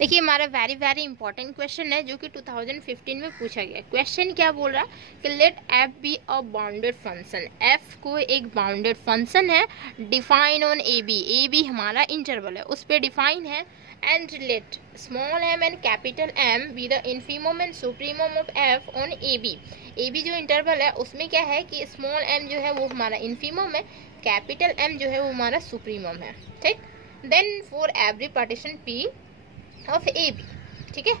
देखिए हमारा very very important question है जो कि 2015 में पूछा गया। क्वेश्चन क्या बोल रहा है कि let f be a bounded function, f को एक बाउंडेड फंक्शन है, डिफाइन ऑन ए बी हमारा इंटरवल है, उस पर डिफाइन है, and let small m and capital m be the infimum and supremum of f on a b जो interval है उसमें क्या है कि स्मॉल एम जो है वो हमारा इन्फीमम है, कैपिटल एम जो है वो हमारा सुप्रीमम है। ठीक, then for every partition p of a b. ठीक है,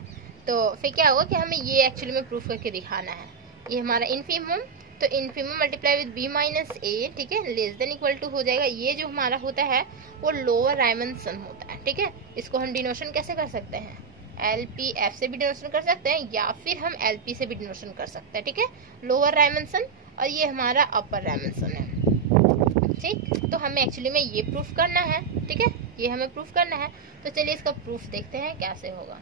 तो फिर क्या होगा कि हमें ये एक्चुअली में प्रूफ करके दिखाना है। ये हमारा इन्फीमम, तो infimum multiply with b minus a, ठीक है, लेस देन इक्वल टू हो जाएगा। ये जो हमारा होता है वो लोअर रायमंडसन होता है। ठीक है, इसको हम डिनोशन कैसे कर सकते हैं, एल पी एफ से भी डिनोशन कर सकते हैं या फिर हम एल पी से भी डिनोशन कर सकते हैं। ठीक है, लोअर रायमंडसन और ये हमारा अपर रायमंडसन है। ठीक, तो हमें एक्चुअली में ये प्रूफ करना है। ठीक है, ये हमें प्रूफ करना है। तो चलिए इसका प्रूफ देखते हैं कैसे होगा।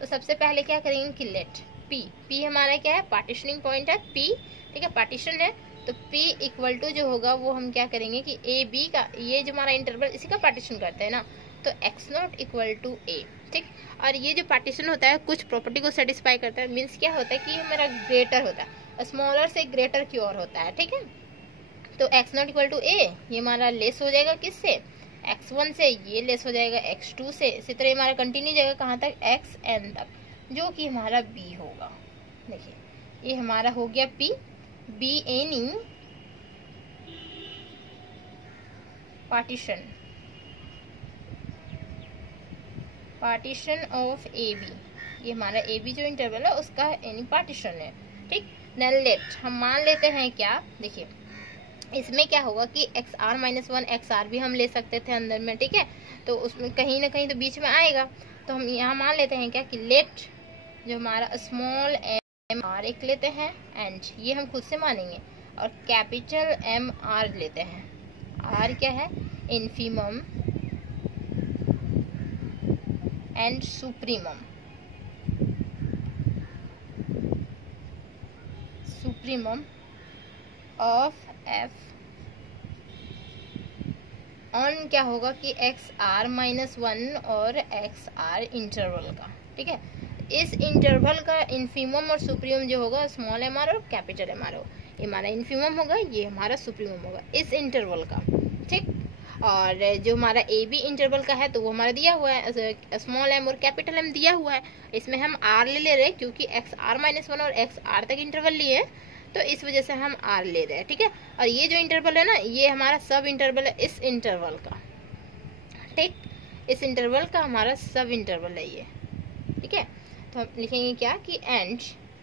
तो सबसे पहले क्या करेंगे कि लेट पी हमारा क्या है, पार्टीशनिंग पॉइंट है पी। ठीक है, पार्टीशन है, तो P इक्वल टू जो होगा वो हम क्या करेंगे कि ए बी का, ये जो हमारा इंटरवल इसी का पार्टीशन करते हैं ना, तो x नॉट इक्वल टू ए। ठीक, और ये जो पार्टीशन होता है कुछ प्रॉपर्टी को सेटिस्फाई करता है। मीन्स क्या होता है कि ये हमारा ग्रेटर होता है, स्मॉलर से ग्रेटर की ओर होता है। ठीक है, तो x नॉट इक्वल टू ए ये हमारा लेस हो जाएगा किससे, x1 से, ये लेस हो जाएगा x2 से। इसी तरह हमारा कंटिन्यू जाएगा कहाँ तक, xn तक, जो कि हमारा b होगा। देखिए ये हमारा हो गया p, b any partition of a b, ये हमारा ए बी जो इंटरवल है उसका एनी पार्टीशन है। ठीक, देन लेट हम मान लेते हैं क्या, देखिए इसमें क्या होगा कि x r minus one, x r भी हम ले सकते थे अंदर में। ठीक है, तो उसमें कहीं ना कहीं तो बीच में आएगा, तो हम यहाँ मान लेते हैं क्या कि लेट जो हमारा स्मॉल एम आर एक लेते हैं, एंड ये हम खुद से मानेंगे, और कैपिटल एम आर लेते हैं। आर क्या है, infimum and supremum of f on क्या होगा कि एक्स आर माइनस वन और एक्स आर इंटरवल का। ठीक है, इस इंटरवल का इन्फीमम और सुप्रीमम जो होगा स्मॉल एम आर और कैपिटल एम आर हो, ये हमारा इन्फीमम होगा, ये हमारा सुप्रीमम होगा इस इंटरवल का। ठीक, और जो हमारा ए बी इंटरवल का है तो वो हमारा दिया हुआ है, स्मॉल एम और कैपिटल एम दिया हुआ है। इसमें हम आर ले रहे हैं क्योंकि एक्स आर माइनस वन और एक्स आर तक इंटरवल लिए हैं, तो इस वजह से हम आर ले रहे हैं। ठीक है, और ये जो इंटरवल है ना ये हमारा सब इंटरवल है इस इंटरवल का। ठीक, इस इंटरवल का हमारा सब इंटरवल है ये। ठीक है, तो हम लिखेंगे क्या कि एंड,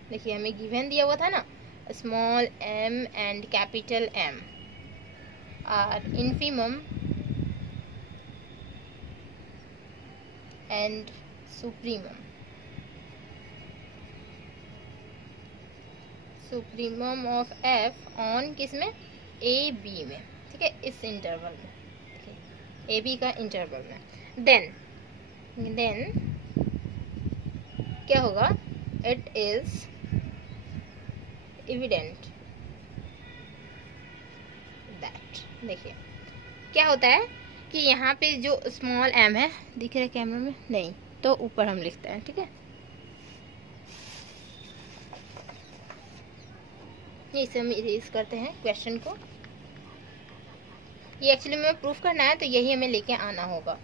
देखिए हमें गिवन दिया हुआ था ना, small m and capital m are infimum and supremum of f on किस में, ए बी में। ठीक है, इस इंटरवल में, ए बी का इंटरवल में। देन क्या होगा, इट इज एविडेंट दैट, देखिए क्या होता है कि यहाँ पे जो स्मॉल एम है, दिख रहा है कैमरा में नहीं, तो ऊपर हम लिखते हैं। ठीक है, इसे हम इरेज करते हैं क्वेश्चन को। ये एक्चुअली में प्रूफ करना है तो यही हमें लेके आना होगा।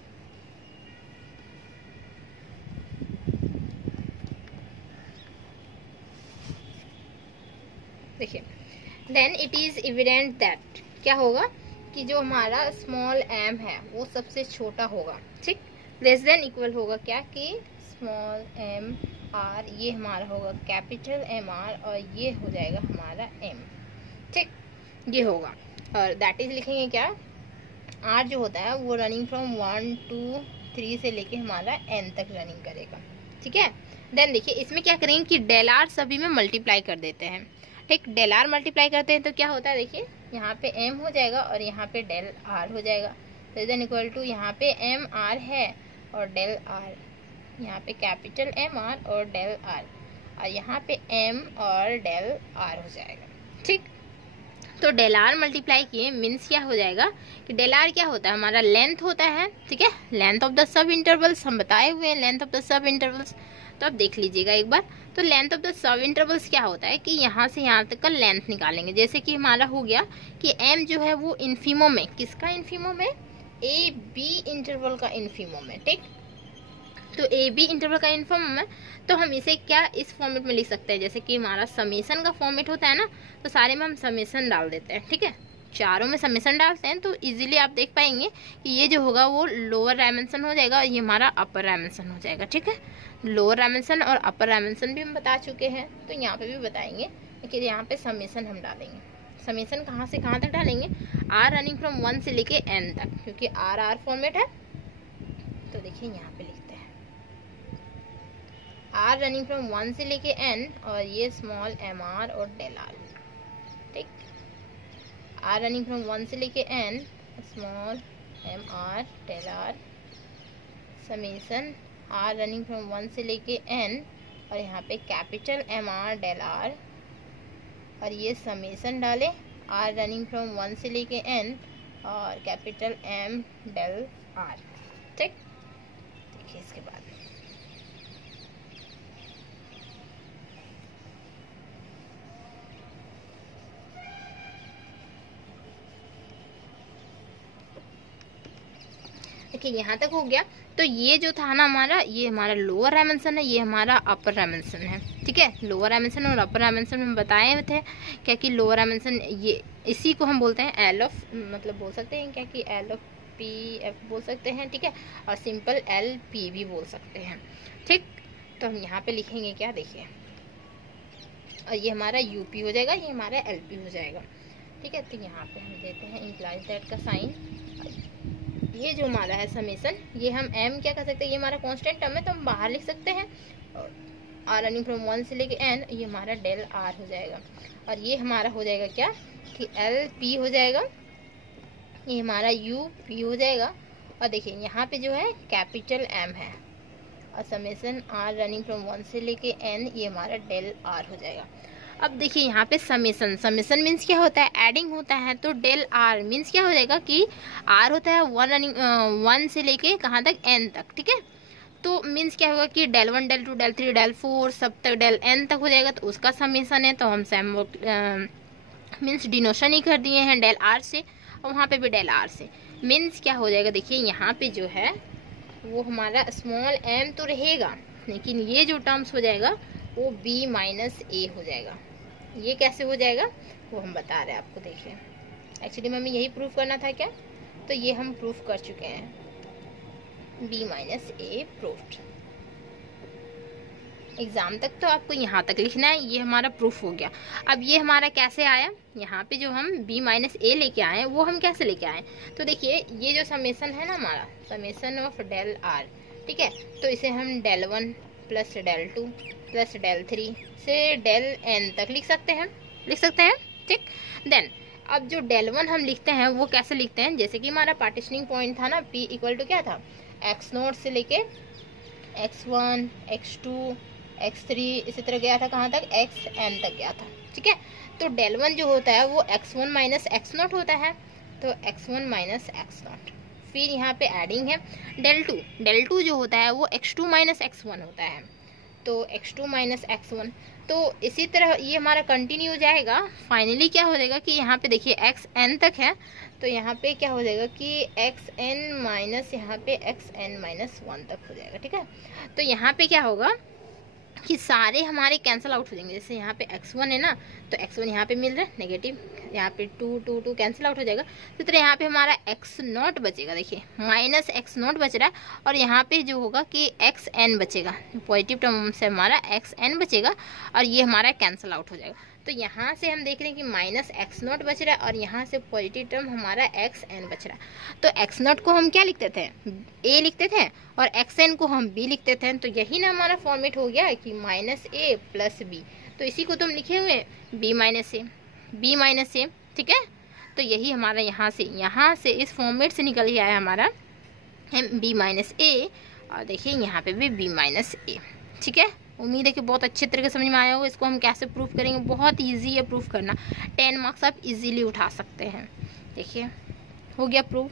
देखिए then it is evident that, क्या होगा कि जो हमारा स्मॉल एम है वो सबसे छोटा होगा। ठीक, लेस देन इक्वल होगा क्या कि स्मॉल एम आर, ये हमारा होगा कैपिटल एम आर, और ये हो जाएगा हमारा एम। ठीक, ये होगा, और दैट इज लिखेंगे क्या, आर जो होता है वो रनिंग फ्रॉम 1 2 3 से लेके हमारा एन तक रनिंग करेगा। ठीक है, देन देखिए इसमें क्या करेंगे कि डेल आर सभी में मल्टीप्लाई कर देते हैं। ठीक, डेल आर मल्टीप्लाई करते हैं तो क्या होता है, देखिए यहाँ पे एम हो जाएगा और यहाँ पे डेल आर हो जाएगा, तो देन इक्वल टू यहाँ पे एम आर है और डेल आर, यहाँ पे कैपिटल एम आर और डेल आर, और यहाँ पे एम और डेल आर हो जाएगा। ठीक, तो डेल आर मल्टीप्लाई किए मीन्स क्या हो जाएगा कि डेल आर क्या होता है, हमारा लेंथ होता है, ठीक है, length of the sub intervals हम बताए हुए हैं, length of the sub intervals. तो अब देख लीजिएगा एक बार, तो length of the sub intervals क्या होता है कि यहाँ से यहाँ तक का लेंथ निकालेंगे। जैसे कि हमारा हो गया कि एम जो है वो इन्फीमम है, किसका इन्फीमम है, ए बी इंटरवल का इन्फीमम है, ठीक। तो ए बी इंटरवल का इन्फीमम है, तो हम इसे क्या इस फॉर्मेट में लिख सकते हैं, जैसे कि हमारा समेसन का फॉर्मेट होता है ना, तो सारे में हम समेसन डाल देते हैं, ठीक है, चारों में समेसन डालते हैं, तो इजीली आप देख पाएंगे कि ये जो होगा वो लोअर डायमेंशन हो जाएगा, ये हमारा अपर डायमेंशन हो जाएगा, ठीक है। लोअर डायमेंशन और अपर डायमेंशन भी हम बता चुके हैं, तो यहाँ पे भी बताएंगे कि यहाँ पे समेसन हम डालेंगे। समेसन कहाँ से कहाँ तक डालेंगे, आर रनिंग फ्रॉम 1 से लेके एन तक, क्योंकि आर आर फॉर्मेट है। तो देखिए यहाँ पे लिखते हैं आर रनिंग फ्रॉम 1 से लेके एन, और ये स्मॉल एम आर और डेल आर, ठीक। आर रनिंग फ्रॉम 1 से लेके n, small m r del r, summation r running from 1 से लेके एन, और यहाँ पे capital m r del r, और ये समेसन डाले आर रनिंग फ्रॉम 1 से लेके एन और कैपिटल एम डेल आर, ठीक। देखिए इसके बाद देखिए यहाँ तक हो गया। तो ये जो था ना हमारा, ये हमारा लोअर डायमेंशन है, ये हमारा अपर डायमेंशन है, ठीक है। लोअर डायमेंशन और अपर डायमेंशन में बताए थे क्या कि लोअर डायमेंशन ये इसी को हम बोलते हैं एल ऑफ, मतलब बोल सकते हैं क्या कि एल ऑफ पी एफ बोल सकते हैं, ठीक है, और सिंपल एल पी भी बोल सकते हैं, ठीक। तो हम यहाँ पे लिखेंगे क्या, देखिए, और ये हमारा यूपी हो जाएगा, ये हमारा एलपी हो जाएगा, ठीक है। तो यहाँ पे हम देते हैं इंप्लाइज दैट का साइन। ये जो हमारा है समेसन, ये हम m क्या कर सकते हैं, ये हमारा कांस्टेंट टर्म है, तो हम बाहर लिख सकते हैं, आर रनिंग फ्रॉम 1 से लेके n, ये हमारा डेल आर हो जाएगा, और ये हमारा हो जाएगा क्या कि एल पी हो जाएगा, ये हमारा यू पी हो जाएगा, और देखिए यहाँ पे जो है कैपिटल m है, और समेसन आर रनिंग फ्रॉम 1 से लेके n, ये हमारा डेल आर हो जाएगा। अब देखिए यहाँ पे समेसन, समेसन मीन्स क्या होता है, एडिंग होता है, तो डेल आर मीन्स क्या हो जाएगा कि आर होता है 1 से लेके कहाँ तक n तक, ठीक है। तो मीन्स क्या होगा कि डेल 1 डेल 2 डेल 3 डेल 4 सब तक डेल n तक हो जाएगा, तो उसका समेसन है, तो हम सेम मीन्स डिनोशन ही कर दिए हैं डेल आर से, और वहाँ पे भी डेल आर से, मीन्स क्या हो जाएगा, देखिए यहाँ पे जो है वो हमारा स्मॉल m तो रहेगा, लेकिन ये जो टर्म्स हो जाएगा वो b माइनस ए हो जाएगा। ये कैसे हो जाएगा वो हम बता रहे हैं आपको, देखिए एक्चुअली में हमें यही प्रूफ करना था क्या, तो ये हम प्रूफ कर चुके हैं, b माइनस ए प्रूफ्ड। एग्जाम तक तो आपको यहाँ तक लिखना है, ये हमारा प्रूफ हो गया। अब ये हमारा कैसे आया, यहाँ पे जो हम b माइनस ए लेके आए वो हम कैसे लेके आए, तो देखिए ये जो समेसन है ना हमारा, समेसन ऑफ डेल आर, ठीक है, तो इसे हम del 1 plus del 2 plus del 3 से डेल n तक लिख सकते हैं, ठीक। देन अब जो डेल 1 हम लिखते हैं वो कैसे लिखते हैं, जैसे कि हमारा पार्टीशनिंग पॉइंट था ना, p इक्वल टू क्या था, x0 से लेके x1 x2 x3 इसी तरह गया था कहाँ तक, xn तक गया था, ठीक है। तो डेल 1 जो होता है वो x1 माइनस x0 होता है, तो x1 माइनस x0, फिर यहाँ पे एडिंग है डेल 2 जो होता है वो x2 माइनस x1 होता है, तो x2 माइनस x1, तो इसी तरह ये हमारा कंटिन्यू जाएगा। फाइनली क्या हो जाएगा कि यहाँ पे देखिए xn तक है, तो यहाँ पे क्या हो जाएगा कि xn माइनस यहाँ पे xn माइनस 1 तक हो जाएगा, ठीक है। तो यहाँ पे क्या होगा कि सारे हमारे कैंसिल आउट हो जाएंगे, जैसे यहाँ पे x1 है ना, तो x1 यहाँ पे मिल रहा है नेगेटिव, यहाँ पे 2 कैंसिल आउट हो जाएगा, तो तरह यहाँ पे हमारा x0 बचेगा, देखिए माइनस x0 बच रहा है, और यहाँ पे जो होगा कि xn बचेगा, पॉजिटिव टर्म से हमारा xn बचेगा, और ये हमारा कैंसिल आउट हो जाएगा। तो यहाँ से हम देख रहे हैं कि माइनस x0 बच रहा है, और यहाँ से पॉजिटिव टर्म हमारा xn बच रहा है। तो x0 को हम क्या लिखते थे, a लिखते थे, और xn को हम b लिखते थे, तो यही ना हमारा फॉर्मेट हो गया कि माइनस a प्लस b, तो इसी को तो हम लिखे हुए b माइनस a, ठीक है। तो यही हमारा यहाँ से इस फॉर्मेट से निकल गया है हमारा b माइनस a, और देखिए यहाँ पे भी b माइनस a, ठीक है, उम्मीद है कि बहुत अच्छे तरीके से समझ में आया हो। इसको हम कैसे प्रूफ करेंगे, बहुत ईजी है प्रूफ करना, 10 मार्क्स आप इजीली उठा सकते हैं। देखिए हो गया प्रूफ।